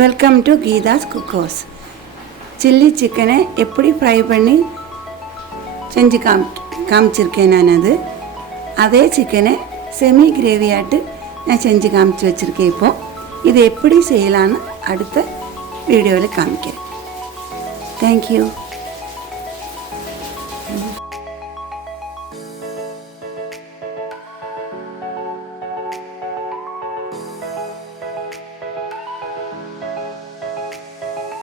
Welcome to Geetha's cook house. Chilli சிக்கனை எப்படி fry பண்ணி செஞ்சு காமிச்சிருக்கேன் நான். அதே சிக்கனை செமி கிரேவியாட்டு நான் செஞ்சு காமிச்சு வச்சுருக்கேன். இப்போது இது எப்படி செய்யலான்னு அடுத்த வீடியோவில் காமிக்கிறேன். தேங்க்யூ.